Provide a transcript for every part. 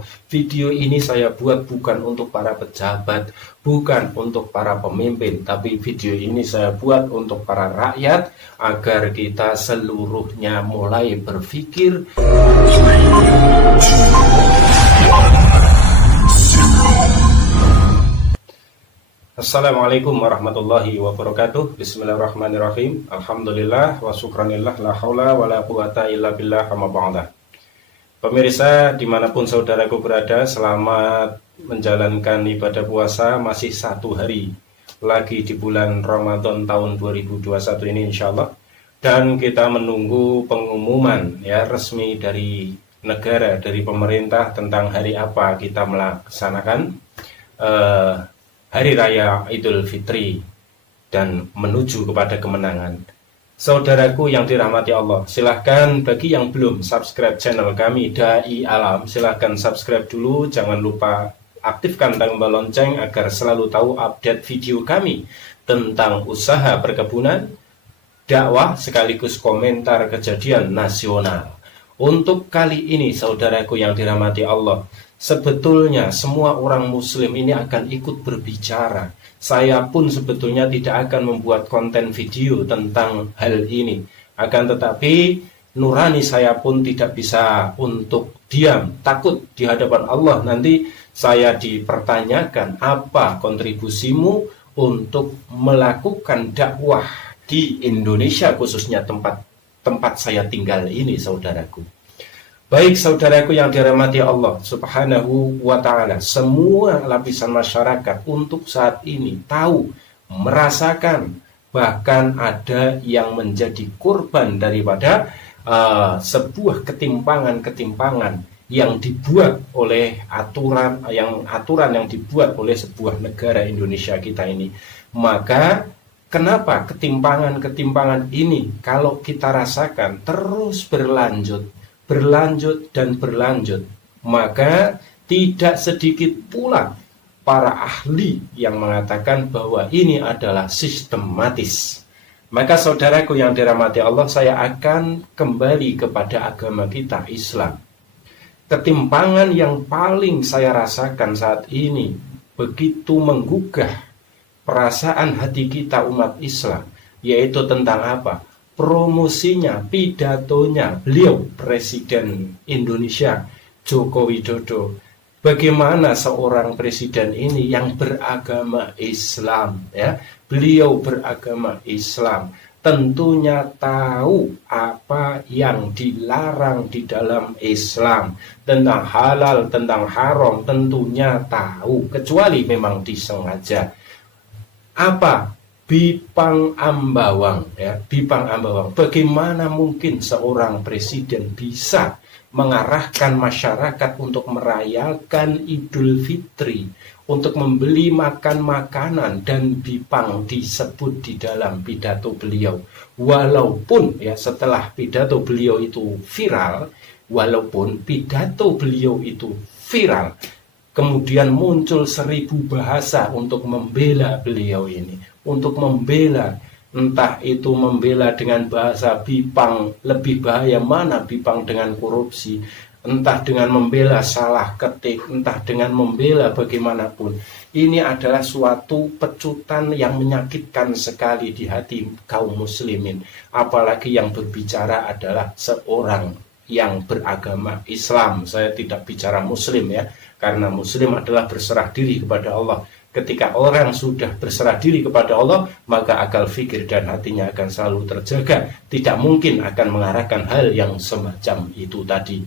Allah. Video ini saya buat bukan untuk para pejabat, bukan untuk para pemimpin, tapi video ini saya buat untuk para rakyat agar kita seluruhnya mulai berpikir. Assalamualaikum warahmatullahi wabarakatuh. Bismillahirrahmanirrahim. Alhamdulillah wa syukranillah, la haula wa la quwata illa billah, amma ba'da. Pemirsa dimanapun saudaraku berada, selamat menjalankan ibadah puasa. Masih 1 hari lagi di bulan Ramadan tahun 2021 ini insyaallah. Dan kita menunggu pengumuman resmi dari negara, dari pemerintah tentang hari apa kita melaksanakan Hari Raya Idul Fitri dan menuju kepada kemenangan. Saudaraku yang dirahmati Allah, silahkan bagi yang belum subscribe channel kami Dai Alam, silahkan subscribe dulu. Jangan lupa aktifkan tombol lonceng agar selalu tahu update video kami tentang usaha perkebunan, dakwah, sekaligus komentar kejadian nasional. Untuk kali ini saudaraku yang dirahmati Allah, sebetulnya semua orang muslim ini akan ikut berbicara. Saya pun sebetulnya tidak akan membuat konten video tentang hal ini. Akan tetapi nurani saya pun tidak bisa untuk diam, takut di hadapan Allah nanti saya dipertanyakan apa kontribusimu untuk melakukan dakwah di Indonesia, khususnya tempat saya tinggal ini, saudaraku. Baik saudaraku yang dirahmati Allah Subhanahu wa ta'ala, semua lapisan masyarakat untuk saat ini tahu, merasakan, bahkan ada yang menjadi korban daripada sebuah ketimpangan-ketimpangan yang dibuat oleh aturan yang dibuat oleh sebuah negara Indonesia kita ini. Maka kenapa ketimpangan-ketimpangan ini kalau kita rasakan terus berlanjut dan berlanjut, maka tidak sedikit pula para ahli yang mengatakan bahwa ini adalah sistematis. Maka saudaraku yang dirahmati Allah, saya akan kembali kepada agama kita, Islam. Ketimpangan yang paling saya rasakan saat ini begitu menggugah perasaan hati kita umat Islam, yaitu tentang apa? Promosinya, pidatonya beliau Presiden Indonesia Joko Widodo. Bagaimana seorang presiden ini yang beragama Islam, beliau beragama Islam, tentunya tahu apa yang dilarang di dalam Islam, tentang halal, tentang haram, tentunya tahu, kecuali memang disengaja. Apa? Bipang ambawang, bipang ambawang. Bagaimana mungkin seorang presiden bisa mengarahkan masyarakat untuk merayakan Idul Fitri, untuk membeli makanan dan bipang disebut di dalam pidato beliau. Walaupun setelah pidato beliau itu viral, kemudian muncul 1000 bahasa untuk membela beliau ini, untuk membela, entah itu membela dengan bahasa bipang lebih bahaya mana, bipang dengan korupsi, entah dengan membela salah ketik, entah dengan membela bagaimanapun. Ini adalah suatu pecutan yang menyakitkan sekali di hati kaum muslimin, apalagi yang berbicara adalah seorang yang beragama Islam. Saya tidak bicara muslim karena muslim adalah berserah diri kepada Allah. Ketika orang sudah berserah diri kepada Allah, maka akal fikir dan hatinya akan selalu terjaga. Tidak mungkin akan mengarahkan hal yang semacam itu tadi.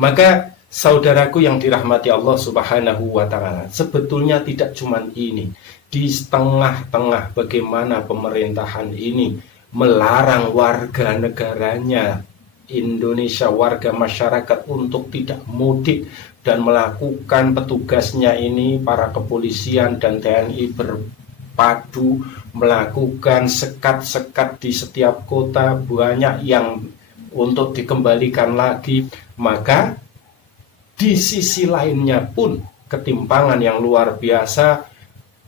Maka saudaraku yang dirahmati Allah Subhanahu wa ta'ala, sebetulnya tidak cuma ini. Di tengah-tengah bagaimana pemerintahan ini melarang warga negaranya Indonesia, warga masyarakat untuk tidak mudik, dan melakukan petugasnya ini para kepolisian dan TNI berpadu melakukan sekat-sekat di setiap kota, banyak yang untuk dikembalikan lagi. Maka di sisi lainnya pun ketimpangan yang luar biasa,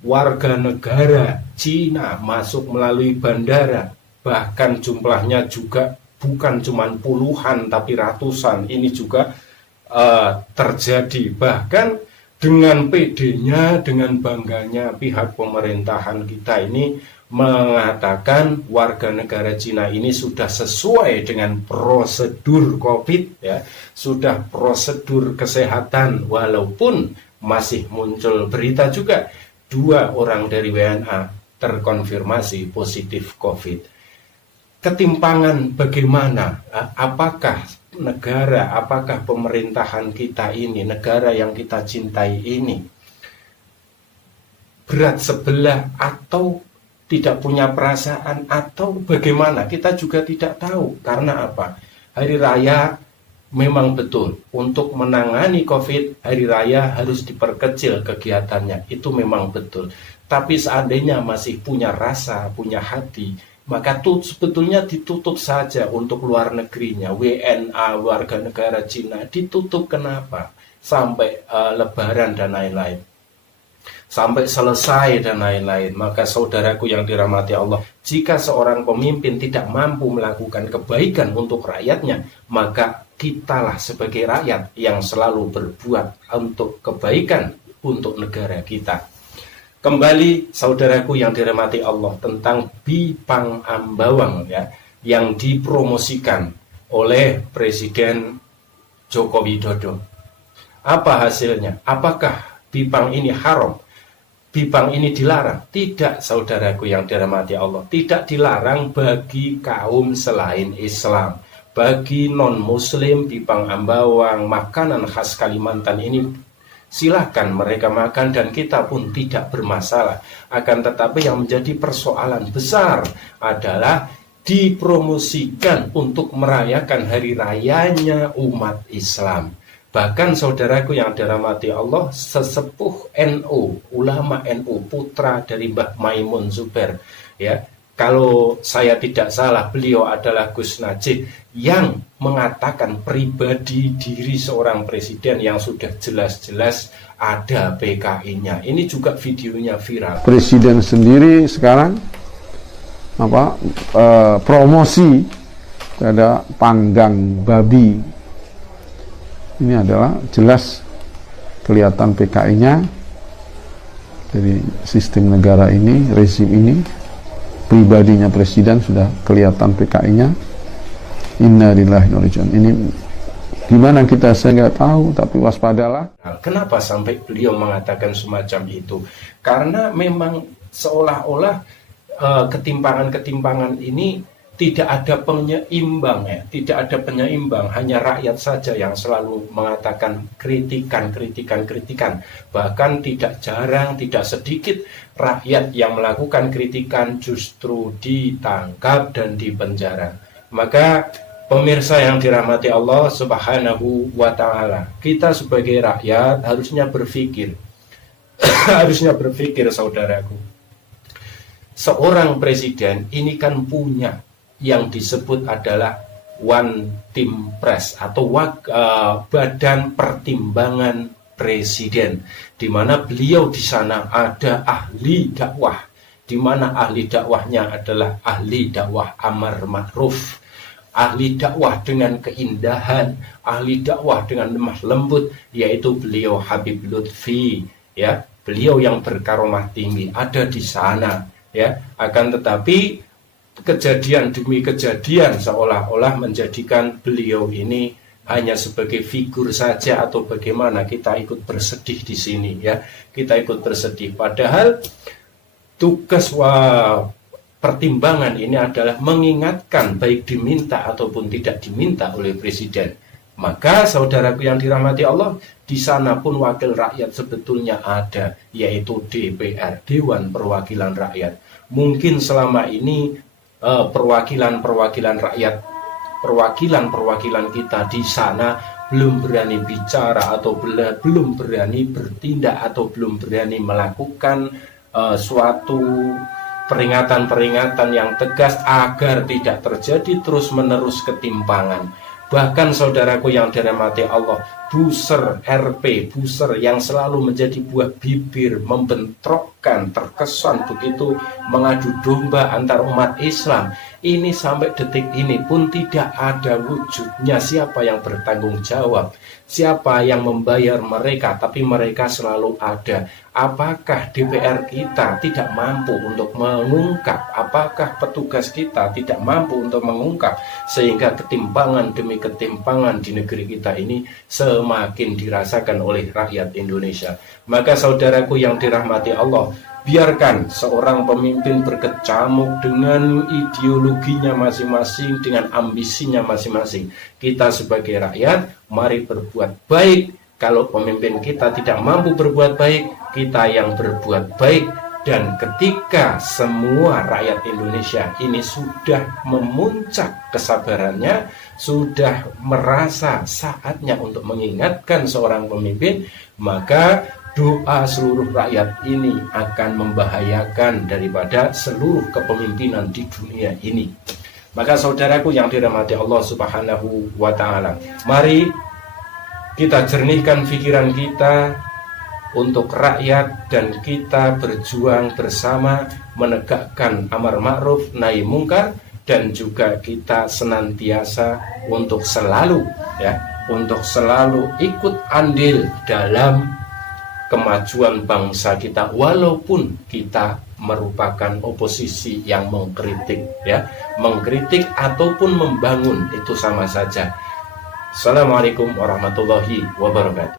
warga negara Cina masuk melalui bandara, bahkan jumlahnya juga bukan cuma puluhan tapi ratusan. Ini juga terjadi. Bahkan dengan PD-nya, dengan bangganya pihak pemerintahan kita ini mengatakan warga negara Cina ini sudah sesuai dengan prosedur COVID, ya, sudah prosedur kesehatan, walaupun masih muncul berita juga 2 orang dari WNA terkonfirmasi positif COVID. Ketimpangan bagaimana? Apakah negara, apakah pemerintahan kita ini, negara yang kita cintai ini berat sebelah atau tidak punya perasaan atau bagaimana? Kita juga tidak tahu. Karena apa? Hari raya memang betul untuk menangani COVID, hari raya harus diperkecil kegiatannya. Itu memang betul. Tapi seandainya masih punya rasa, punya hati, maka sebetulnya ditutup saja untuk luar negerinya. WNA, warga negara Cina, ditutup kenapa? Sampai Lebaran dan lain-lain. Sampai selesai dan lain-lain. Maka saudaraku yang dirahmati Allah, jika seorang pemimpin tidak mampu melakukan kebaikan untuk rakyatnya, maka kitalah sebagai rakyat yang selalu berbuat untuk kebaikan untuk negara kita. Kembali saudaraku yang dirahmati Allah, tentang Bipang Ambawang, ya, yang dipromosikan oleh Presiden Joko Widodo. Apa hasilnya? Apakah Bipang ini haram? Bipang ini dilarang? Tidak, saudaraku yang dirahmati Allah. Tidak dilarang bagi kaum selain Islam. Bagi non-muslim, Bipang Ambawang, makanan khas Kalimantan ini silahkan mereka makan dan kita pun tidak bermasalah. Akan tetapi yang menjadi persoalan besar adalah dipromosikan untuk merayakan hari rayanya umat Islam. Bahkan saudaraku yang dirahmati Allah, sesepuh NU, ulama NU, putra dari Mbah Maimun Zubair, ya, kalau saya tidak salah beliau adalah Gus Najib, yang mengatakan pribadi diri seorang presiden yang sudah jelas-jelas ada PKI-nya. Ini juga videonya viral. Presiden sendiri sekarang promosi ada panggang babi. Ini adalah jelas kelihatan PKI-nya dari sistem negara ini, rezim ini. Pribadinya presiden sudah kelihatan PKI-nya. Inna lillahi wa inna ilaihi raji'un. Ini gimana kita, saya nggak tahu, tapi waspadalah. Kenapa sampai beliau mengatakan semacam itu? Karena memang seolah-olah ketimpangan-ketimpangan ini tidak ada penyeimbang, ya. Tidak ada penyeimbang, hanya rakyat saja yang selalu mengatakan kritikan. Bahkan tidak jarang, tidak sedikit rakyat yang melakukan kritikan justru ditangkap dan dipenjara. Maka pemirsa yang dirahmati Allah Subhanahu wa ta'ala, kita sebagai rakyat harusnya berpikir harusnya berpikir, saudaraku. Seorang presiden ini kan punya yang disebut adalah One Team Press atau Badan Pertimbangan Presiden, di mana beliau di sana ada ahli dakwah, di mana ahli dakwahnya adalah ahli dakwah amar ma'ruf, ahli dakwah dengan keindahan, ahli dakwah dengan lemah lembut, yaitu beliau Habib Lutfi, ya, beliau yang berkaromah tinggi ada di sana, ya. Akan tetapi kejadian demi kejadian seolah-olah menjadikan beliau ini hanya sebagai figur saja, atau bagaimana kita ikut bersedih di sini, ya. Kita ikut bersedih, padahal tugas pertimbangan ini adalah mengingatkan baik diminta ataupun tidak diminta oleh presiden. Maka saudaraku yang dirahmati Allah, di sana pun wakil rakyat sebetulnya ada, yaitu DPR, Dewan Perwakilan Rakyat. Mungkin selama ini perwakilan rakyat, perwakilan kita di sana belum berani bicara, atau belum berani bertindak, atau belum berani melakukan suatu peringatan yang tegas agar tidak terjadi terus-menerus ketimpangan. Bahkan saudaraku yang dirahmati Allah, buzzer RP, buzzer yang selalu menjadi buah bibir, membentrokkan, terkesan begitu mengadu domba antar umat Islam, ini sampai detik ini pun tidak ada wujudnya. Siapa yang bertanggung jawab? Siapa yang membayar mereka? Tapi mereka selalu ada. Apakah DPR kita tidak mampu untuk mengungkap? Apakah petugas kita tidak mampu untuk mengungkap? Sehingga ketimpangan demi ketimpangan di negeri kita ini semakin dirasakan oleh rakyat Indonesia. Maka saudaraku yang dirahmati Allah, biarkan seorang pemimpin berkecamuk dengan ideologinya masing-masing, dengan ambisinya masing-masing. Kita sebagai rakyat, mari berbuat baik. Kalau pemimpin kita tidak mampu berbuat baik, kita yang berbuat baik. Dan ketika semua rakyat Indonesia ini sudah memuncak kesabarannya, sudah merasa saatnya untuk mengingatkan seorang pemimpin, maka doa seluruh rakyat ini akan membahayakan daripada seluruh kepemimpinan di dunia ini. Maka saudaraku yang dirahmati Allah Subhanahu wa ta'ala, mari kita jernihkan pikiran kita untuk rakyat dan kita berjuang bersama menegakkan amar ma'ruf nahi mungkar, dan juga kita senantiasa untuk selalu ikut andil dalam kemajuan bangsa kita, walaupun kita merupakan oposisi yang mengkritik mengkritik ataupun membangun, itu sama saja. Assalamualaikum warahmatullahi wabarakatuh.